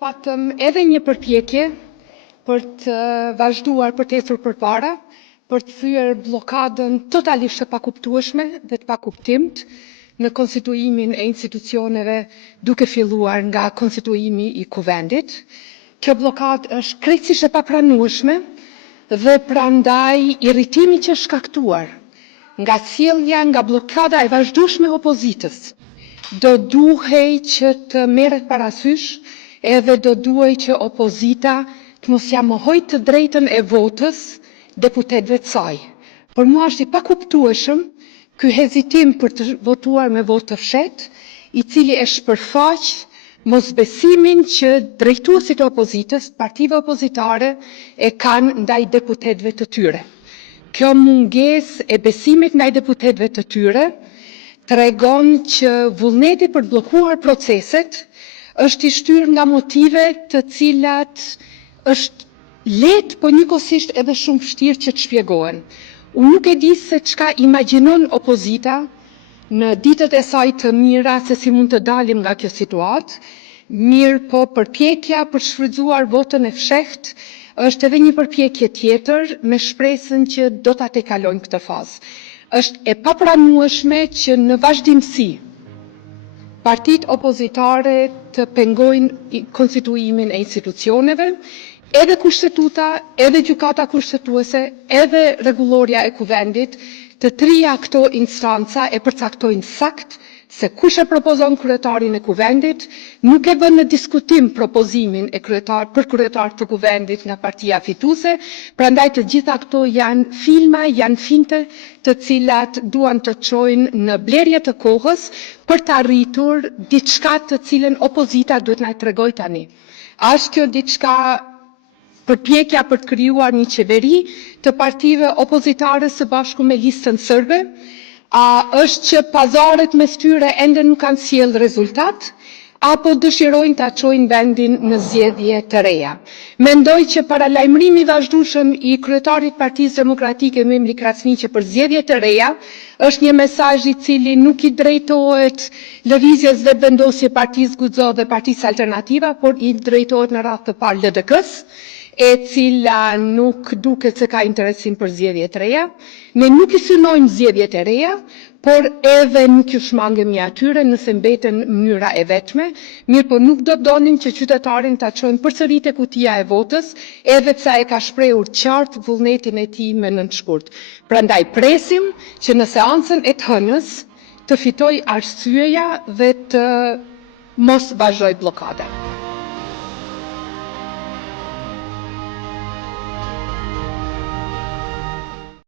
patëm edhe një përpjekje për të vazhduar për të ecur përpara, për të thyer bllokadën totalisht të pakuptueshme dhe të pakuptimt në konstituimin e institucioneve, duke filluar nga konstituimi i kuvendit. Kjo bllokadë është krejtësisht e papranueshme dhe prandaj irritimi që është shkaktuar nga sjellja, nga bllokada e vazhdueshme e opozitës, do duhej që të merret parasysh edhe do duhej që opozita të mos ja mohoj të drejtën e votës deputetëve të saj. Por mua është i pakuptueshëm ky hezitim për të votuar me votë të fshehtë, i cili e shpërfaq mosbesimin që drejtuesit e opozitës, partive opozitare e kanë ndaj deputetëve të tyre. Kjo mungesë e besimit ndaj deputetëve të tyre tregon që vullneti për të bllokuar proceset është i shtyrë nga motive të cilat është lehtë, po njëkohësisht edhe shumë vështirë që të shpjegohen. Unë nuk e di se çka imagjinon opozita në ditët e saj të mira se si mund të dalim nga kjo situatë, mirë po përpjekja për shfrytzuar votën e fshehtë është edhe një përpjekje tjetër me shpresën që do ta tejkalojnë këtë fazë. Është e papranueshme që në vazhdimsi partitë opozitare të pengojnë konstituimin e institucioneve, edhe kushtetuta, edhe gjykata kushtetuese, edhe rregulloria e kuvendit, të trija këto instanca e përcaktojnë sakt se kush e propozon kryetarin e kuvendit, nuk e vën në diskutim propozimin e për kryetar të kuvendit nga partia fituese, prandaj të gjitha këto janë filma, janë finte të cilat duan të çojnë në blerje të kohës për të arritur diçka të cilën opozita duhet na tregoj tani. A është kjo diçka përpjekja për të krijuar një qeveri të partive opozitare së bashku me listën serbe? A është që pazaret mes tyre ende nuk kanë sjellë rezultat, apo dëshirojnë ta çojnë vendin në zgjedhje të reja? Mendoj që paralajmërimi i vazhdueshëm i kryetarit të Partisë Demokratike Memri Krasniqi për zgjedhje të reja është një mesazh i cili nuk i drejtohet lëvizjes dhe vendosje Partisë Guxo dhe Partisë Alternativa, por i drejtohet në radhë të parë LDK-s, e cila nuk duket se ka interesim për zgjedhje të reja. Ne nuk i synojmë zgjedhjet e reja, por edhe nuk ju shmangemi atyre nëse mbeten mënyra e vetme, mirë po nuk do donim që qytetarin ta çojnë përsëri te kutia e votës, edhe pse ai ka shprehur qartë vullnetin e tij me nënshkurt. Prandaj presim që në seancën e të hënës të fitoj arsyeja dhe të mos vazhdoj bllokada.